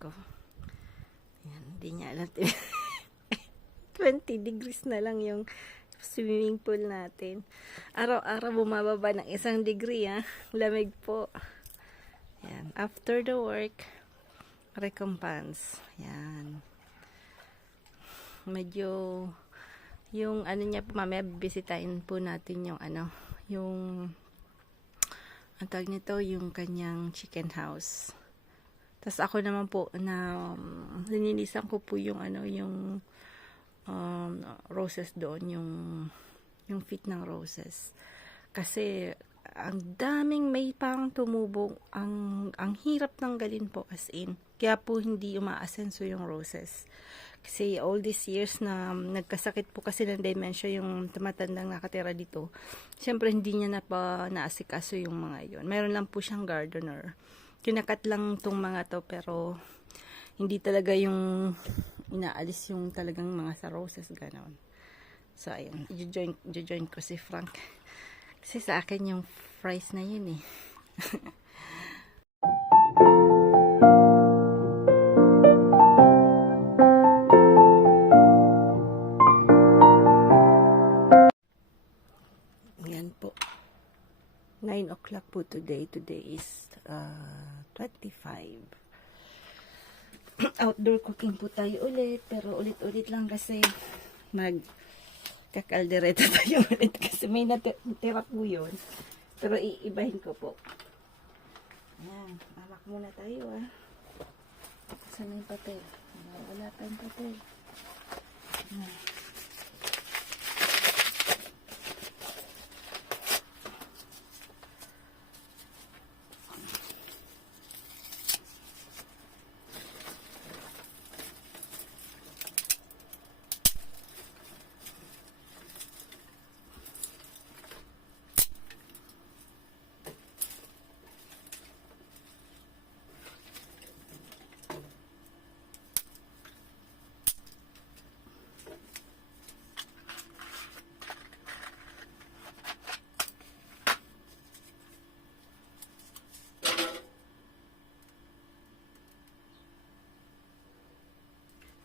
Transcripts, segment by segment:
ko. Yan, hindi niya alam. 20 degrees na lang yung swimming pool natin. Araw-araw bumababa ng 1 degree, ha. Lamig po. Yan. After the work, recompense. Yan. Medyo, yung ano niya po, mamaya bisitahin po natin yung ano, yung, ang tawag nito, yung kanyang chicken house. Tapos ako naman po, na, lininisan ko po yung ano, yung, roses doon, yung feet ng roses. Kasi, ang daming may parang tumubong, ang hirap tanggalin po as in. Kaya po hindi umaasenso yung roses. Kasi all these years na nagkasakit po kasi ng dementia yung tumatandang nakatira dito. Siyempre hindi niya na pa naasikaso yung mga yon. Meron lang po siyang gardener. Kinakat lang tong mga to pero hindi talaga yung inaalis yung talagang mga sa roses ganon. So ayun, i-join ko si Frank. Kasi sa akin yung fries na yun eh. Yan po. 9 o'clock po today. Today is 25. Outdoor cooking po tayo ulit. Pero ulit-ulit lang kasi kakaldereta tayo ulit kasi may natira po yun. Pero iibahin ko po. Ayan, amak muna tayo Saan yung papel? Wala pa yung papel. Ayan.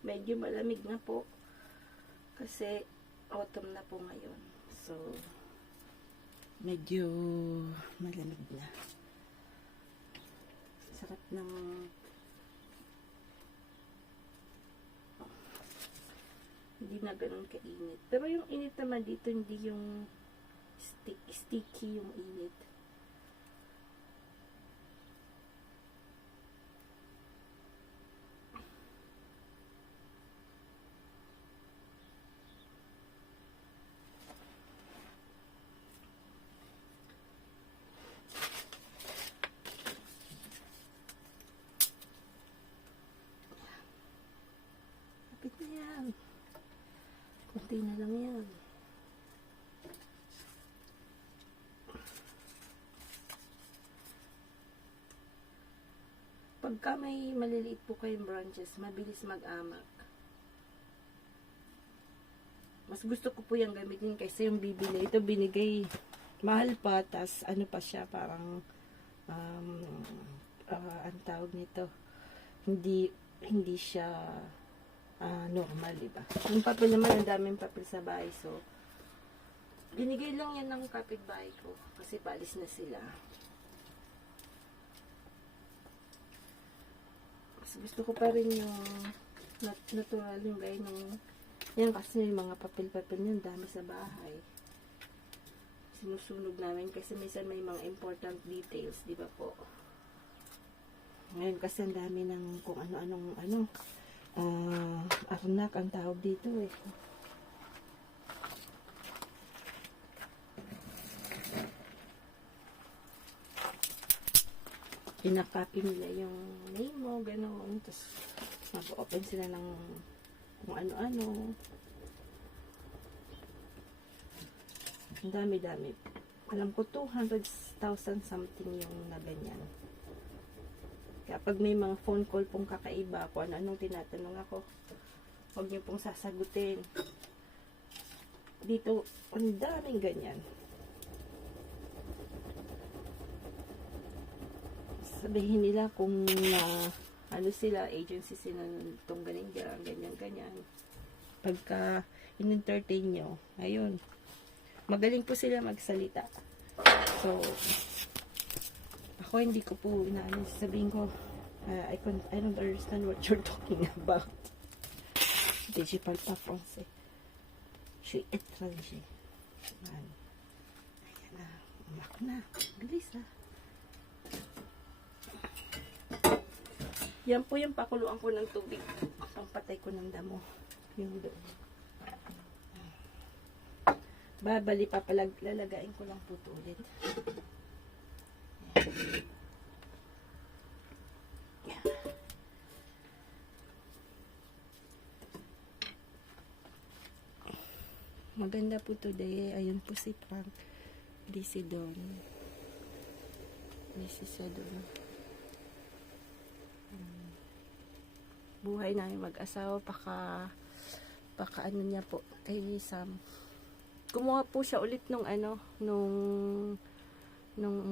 Medyo malamig na po kasi autumn na po ngayon. So, medyo malamig na. Sarap ng hindi na ganun kainit. Pero yung init naman dito, hindi yung sticky yung init. Kapit na yan. Kunti na lang yan. Pagka may maliliit po kayong branches, mabilis mag-amak. Mas gusto ko po yung gamitin kaysa yung bibili. Ito binigay mahal pa, tas ano pa siya, parang ang tawag nito, hindi siya normal, diba? Yung papel naman, ang daming papel sa bahay. So, binigay lang yan ng kapitbahay ko kasi paalis na sila. Mas gusto ko pa rin yung natural yung gaya ng yan kasi may mga papel-papel yun, dami sa bahay. Sinusunog namin kasi minsan may mga important details, di ba po? Ngayon kasi ang dami ng kung ano-anong arnak ang tawag dito eh. Pinakopy nila yung name mo, gano'n. Tapos mag-open sila ng kung ano-ano. Ang dami-dami. Alam ko 200,000 something yung na ganyan. Kaya pag may mga phone call pong kakaiba, kung ano-anong tinatanong ako, huwag niyo pong sasagutin. Dito, ang daming ganyan. Sabihin nila kung ano sila, agency sila nitong ganyan. Pagka in-entertain nyo, ayun, magaling po sila magsalita. So, ako hindi ko po inaano, sabihin ko, I don't understand what you're talking about. Je ne parle pas français. Je suis étranger. Ayan na. Umak na. Bilis ha. Yan po yung pakuluan ko ng tubig. Pampatay ko ng damo. Yung doon. Lalagain ko lang po ito ulit. Maganda po today. Ayun po si Frank. Busy doon. Busy siya doon. Buhay namin mag-asawa paka ano niya po kay Sam. Kumuha po siya ulit nung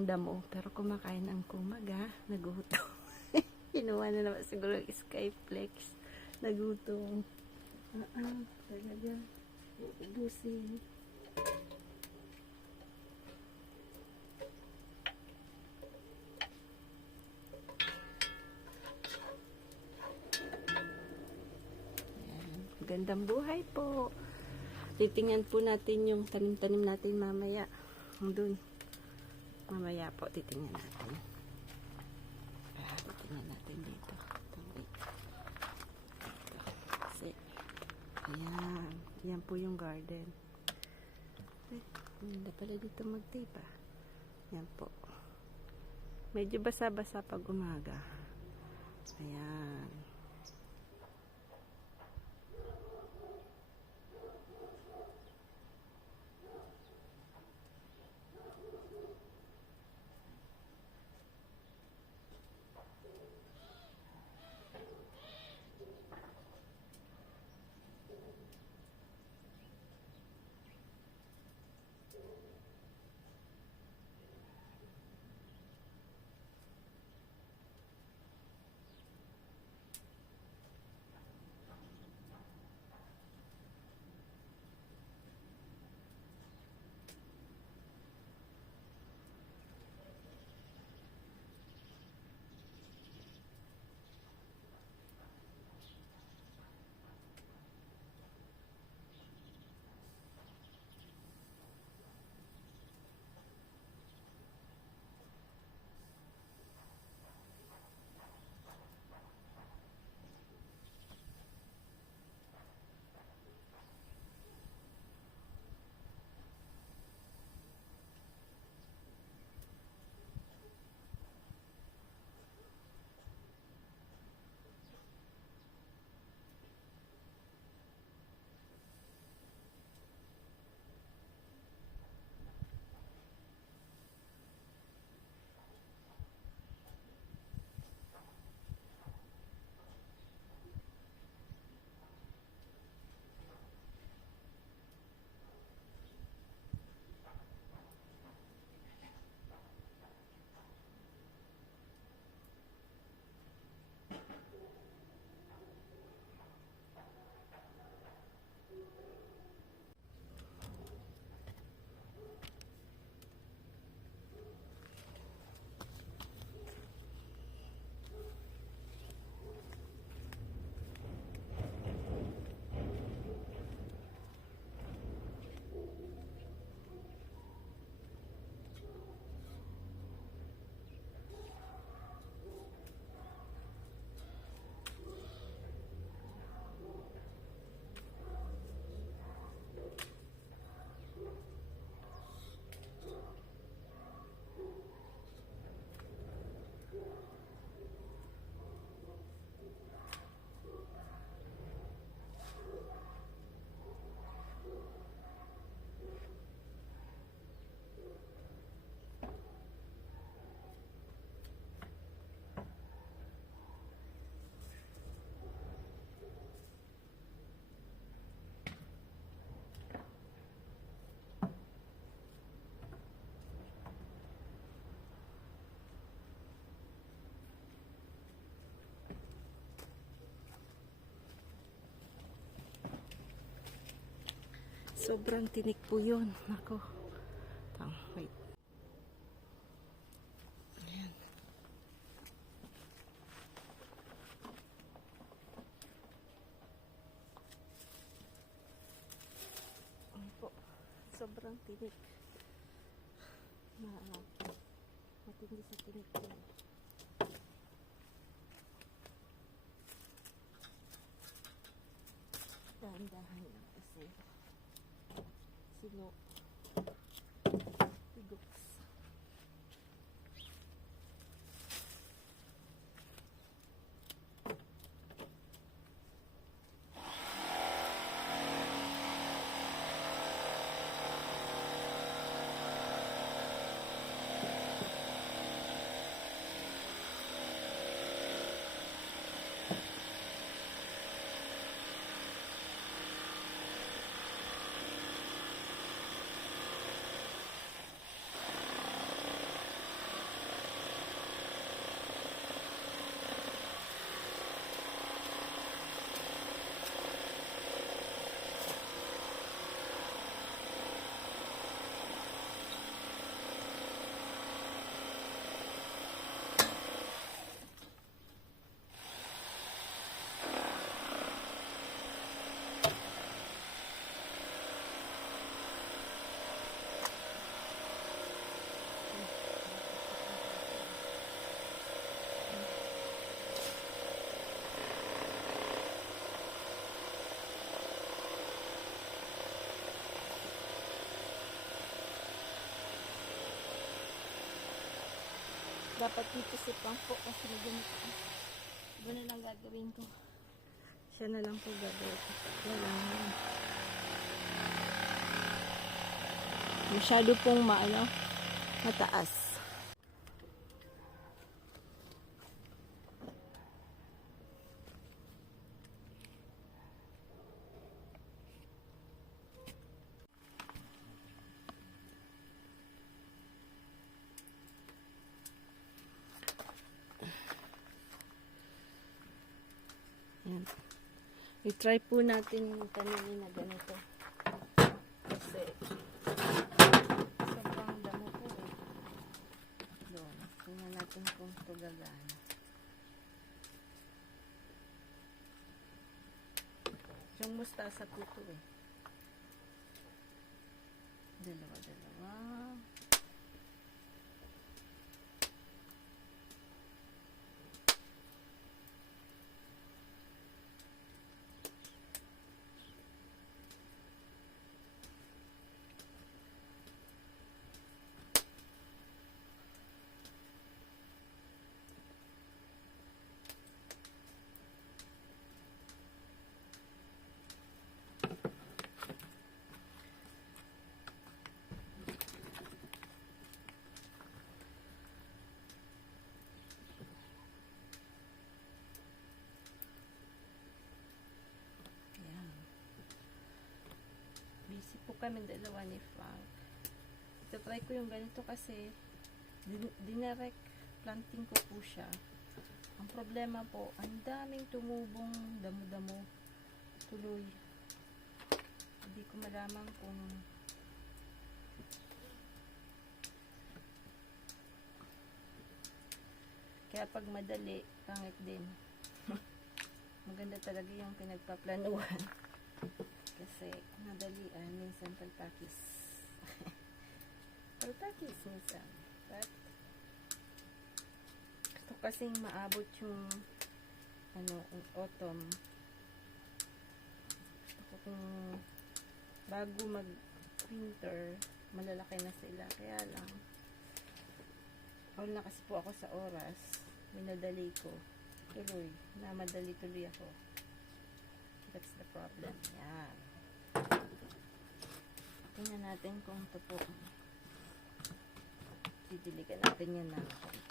damo. Pero kumakain ang kumaga. Nagutom. Kinuha na naman siguro yung Skyflex. Nagutom. Talaga. Ubusin. Gandang buhay po. Titingnan po natin yung tanim-tanim natin mamaya. Doon. Mamaya po titingnan natin. Titingnan natin dito. Kasi, ayan. Yan po yung garden. Hindi pala dito mag-tape ah. Yan po. Medyo basa-basa pag umaga. Ayan. Sobrang tinik po yun. Nako. Wait. Ayan. Ayan po. Sobrang tinik. Matindi sa tinik po. Dahan-dahan lang kasi sino tiguks. Dapat dito si Pang po kasi ganito. Iba na lang gagawin ko. Siya na lang po gagawin ko. Wala lang. Masyado pong mataas. Yan. I-try po natin yung tanongin na ganito. Kasi sobrang damo po eh. Doon. Tingnan natin kung ito gagana. Yung mustasa po ito eh. Dalawa. Busy po kami dalawa ni Frank. Try ko yung ganito kasi dinirect planting ko po siya. Ang problema po, ang daming tumubong damo-damo tuloy. Hindi ko malaman kung kaya pag madali, pangit din. Maganda talaga yung pinagpaplanuhan. Kasi madalian, minsan palpakis. Palpakis minsan. But, gusto kasing maabot yung autumn. Gusto ko kung bago mag-winter, malalaki na sila. Kaya lang, na kasi po ako sa oras, minadali ko. Tuloy, namadali tuloy ako. That's the problem. Yan. Tingnan natin kung ito po. Didiligan natin yan ng konti.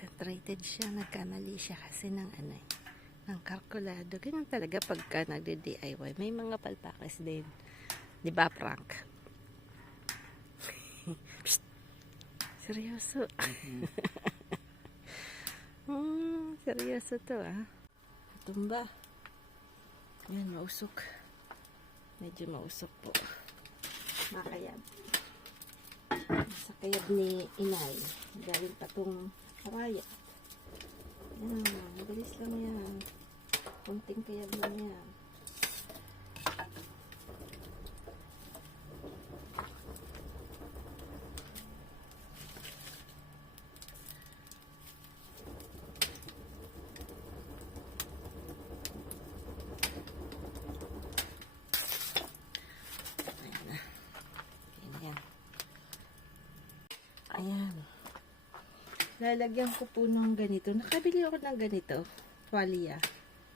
concentrated siya, nagkamali siya kasi ng ano eh, ng kalkulado. Ganyan talaga pagka nagde-DIY. May mga palpakas din. Di ba, Frank? Psst! Seryoso. Seryoso to ah. Tumba. Yan, mausok. Medyo mausok po. Makayab. Sa kayab ni inay. Galing pa tong araya. Yan, mabilis lang yan. Kunting kayab lang yan. Ayan. Lalagyan ko po ng ganito. Nakabili ako ng ganito. Tuwalya.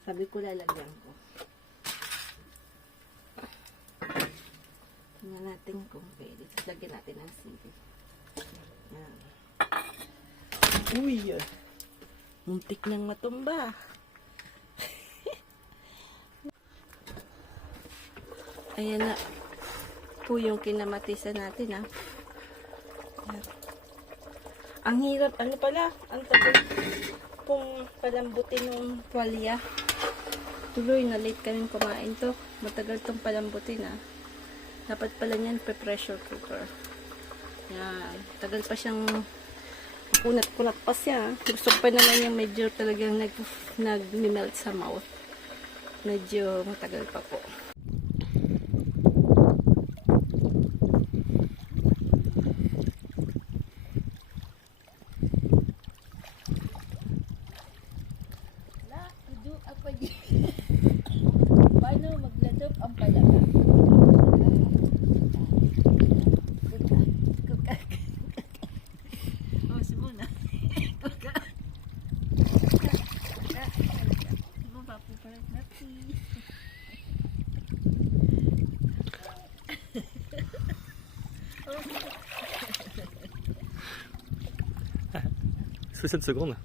Sabi ko lalagyan ko. Tingnan natin kung pwede. Lagyan natin ng sili. Ayan. Uy! Muntik nang matumba. Ayan na po yung kinamatisan natin ah. Ayan. Ang hirap, ano pala, ang tagal kung palambutin ng tuwalya. Tuloy, na late kaming kumain to. Matagal tong palambutin ah. Dapat pala niyan pressure cooker. Yan, tagal pa siyang kunat-kunat pa siya. Gusto ko pa naman yung medyo talagang nag-melt sa mouth. Medyo matagal pa po. Paano magladok ang palaga? Oh, simuna. Mo pa po para napi. Susah secondes.